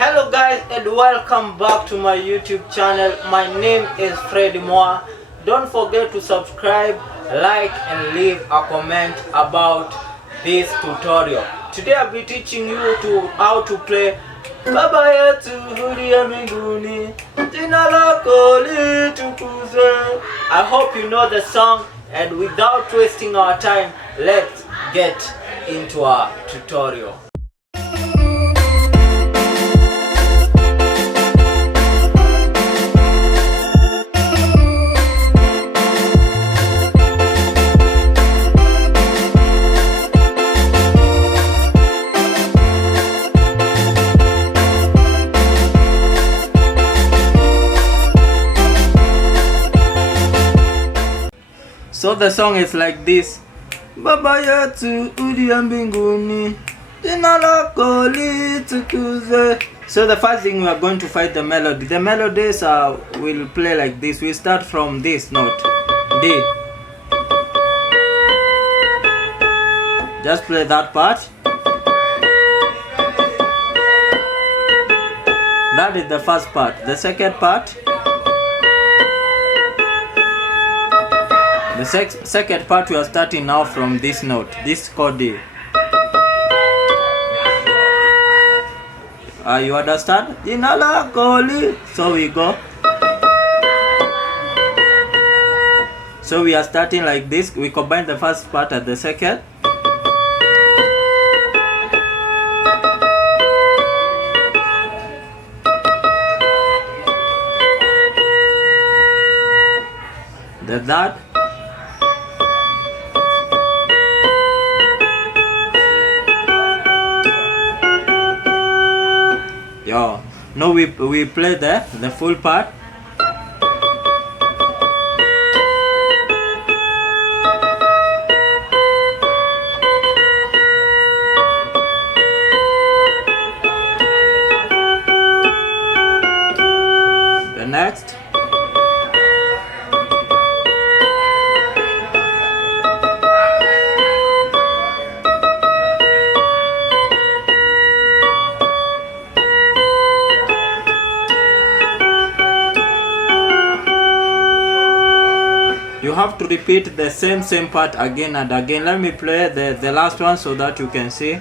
Hello guys and welcome back to my YouTube channel. My name is Freddy Moa. Don't forget to subscribe, like and leave a comment about this tutorial. Today I'll be teaching you how to play Baba yetu hulia mbinguni, jina lako litukuzwe. I hope you know the song, and without wasting our time, let's get into our tutorial. So the song is like this. Baba yetu uliye mbinguni, jina lako litukuzwe. So the first thing we are going to find the melody. The melodies will play like this. We start from this note, D. Just play that part. That is the first part. The second part. The second part we are starting now from this note. This chord D. You understand? Jina lako li. So we go. So we are starting like this. We combine the first part and the second. Then that. Yo, now we play the full part. The next. You have to repeat the same part again and again. Let me play the last one so that you can see.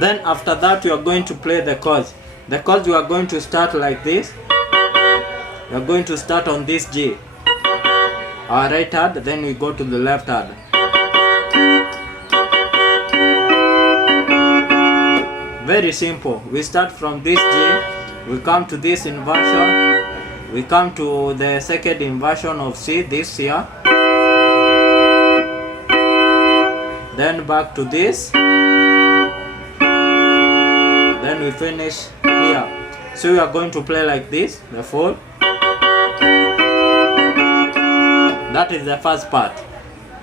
Then after that you are going to play the chords. The chords you are going to start like this. You are going to start on this G, our right hand, then we go to the left hand. Very simple. We start from this G, we come to this inversion, we come to the second inversion of C, this here, then back to this, then we finish here. So we are going to play like this, the full. That is the first part.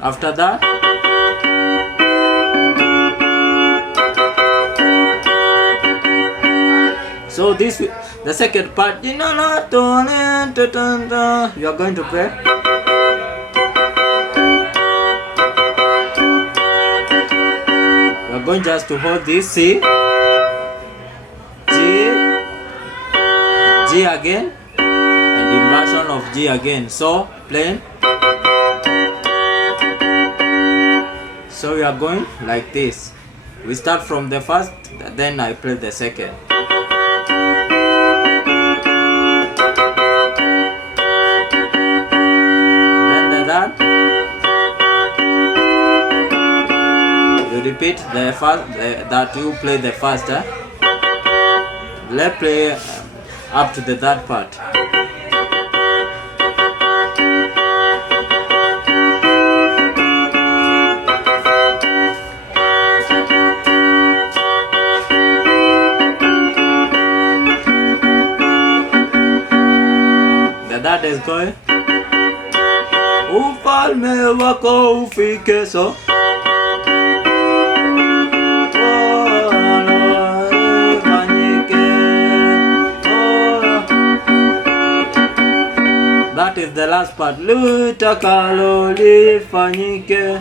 After that, so this the second part. You are going to play. You are going just to hold this C, G again, and inversion of G again. So playing. So we are going like this. We start from the first, then I play the second. Then the that. You repeat the first, that you play the first. Let's play up to the third part. That is going. Ufalme wako ufike so. is the last part. Lutakalo lifanyike.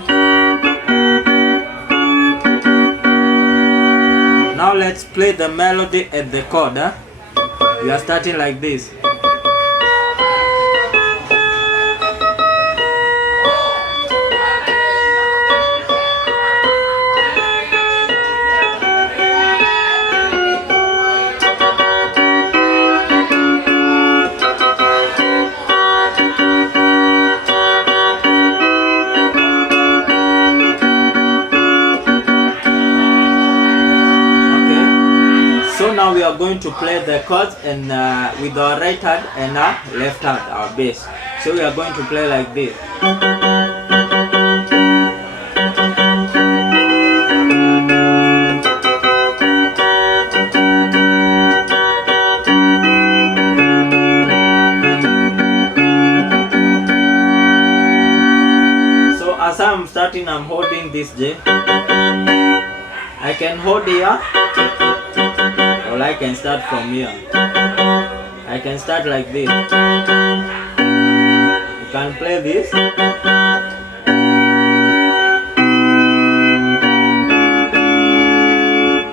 Now let's play the melody at the chord. We are starting like this. Now we are going to play the chords and with our right hand and our left hand, our bass. So we are going to play like this. So as I'm starting, I'm holding this J. I can hold here. Or I can start from here. I can start like this. You can play this.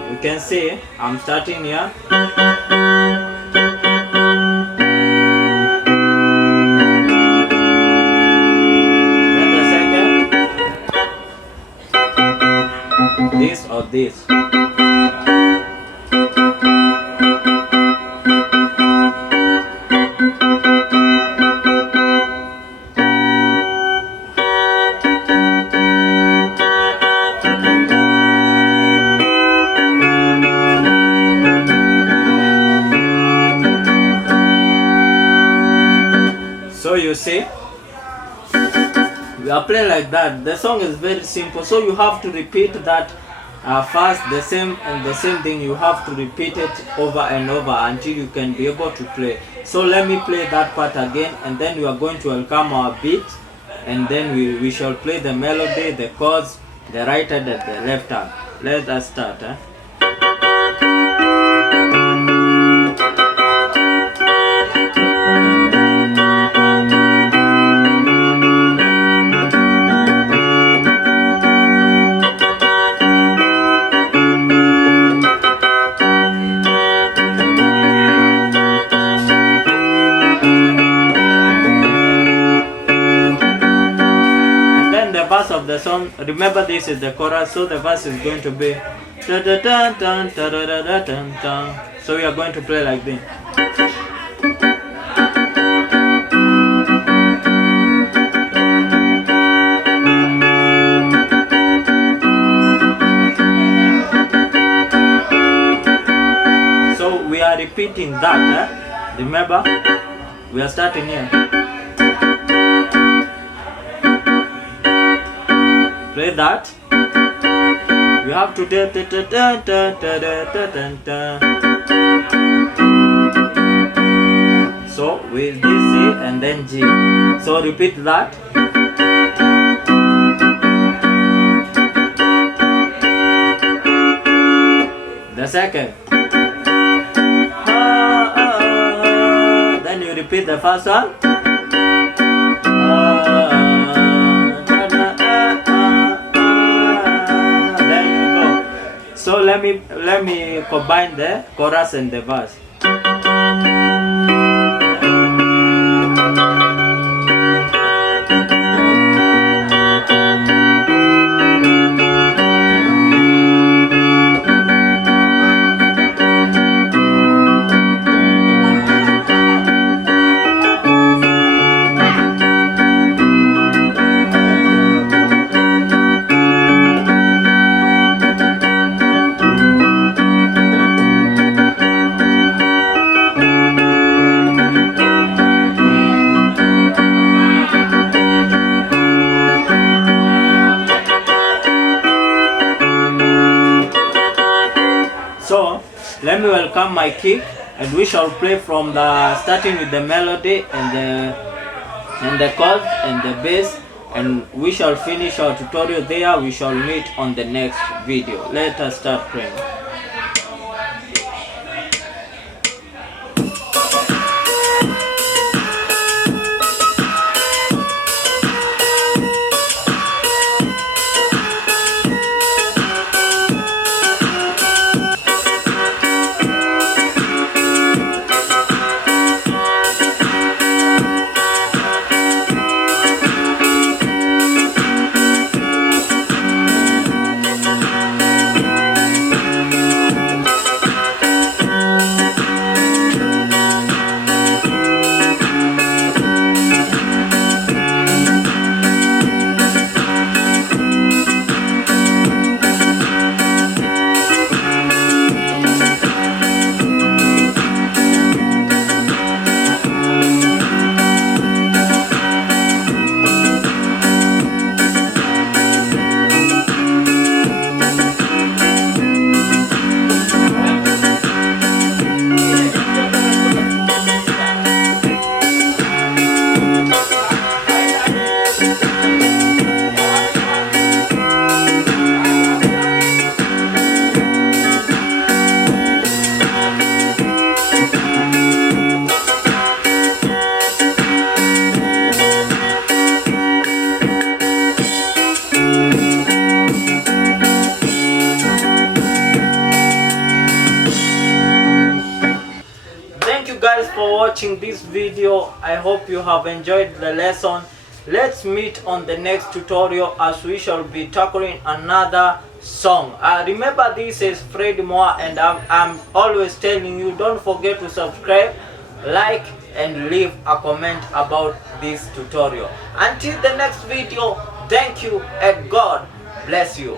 You can see I'm starting here. Then the second. This or this. So you see, we are playing like that. The song is very simple, so you have to repeat that first, the same thing. You have to repeat it over and over until you can be able to play. So let me play that part again, and then we are going to welcome our beat, and then we shall play the melody, the chords, the right hand and the left hand. Let us start. Of the song, remember this is the chorus, so the verse is going to be da da da da da da da da da. So we are going to play like this. So we are repeating that. Remember, we are starting here. Play that. You have to da da da da da da da da da. So with this C and then G. So repeat that. The second. Then you repeat the first one. So let me combine the chorus and the verse. Let me welcome my kick, and we shall play from the starting with the melody and the chords and the bass, and we shall finish our tutorial there. We shall meet on the next video. Let us start praying. watching this video. I hope you have enjoyed the lesson. Let's meet on the next tutorial as we shall be tackling another song. Remember, this is Fred Moa, and I'm always telling you, don't forget to subscribe, like, and leave a comment about this tutorial. Until the next video, thank you and God bless you.